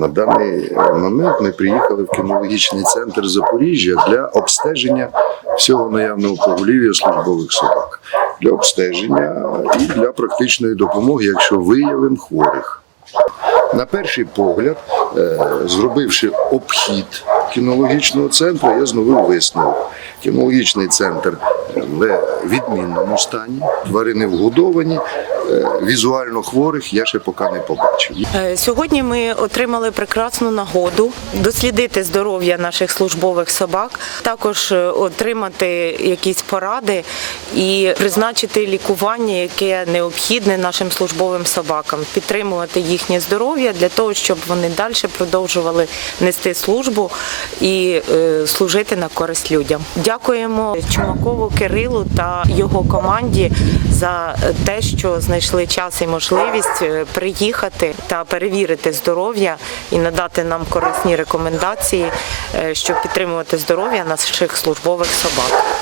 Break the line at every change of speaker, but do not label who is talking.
На даний момент ми приїхали в кінологічний центр Запоріжжя для обстеження всього наявного поголів'я службових собак, для обстеження і для практичної допомоги, якщо виявимо хворих. На перший погляд, е, зробивши обхід кінологічного центру, я знову висновок. Кінологічний центр в відмінному стані, тварини вгодовані, е, візуально хворих я ще поки не побачив.
Е, Сьогодні ми отримали прекрасну нагоду дослідити здоров'я наших службових собак, також е, отримати якісь поради і призначити лікування, яке необхідне нашим службовим собакам, підтримувати їхнє здоров'я для того, щоб вони далі продовжували нести службу і е, служити на користь людям. Дякуємо Чумакову Кирилу та його команді за те, що знайшли час і можливість е, приїхати та перевірити здоров'я і надати нам корисні рекомендації, е, щоб підтримувати здоров'я наших службових собак.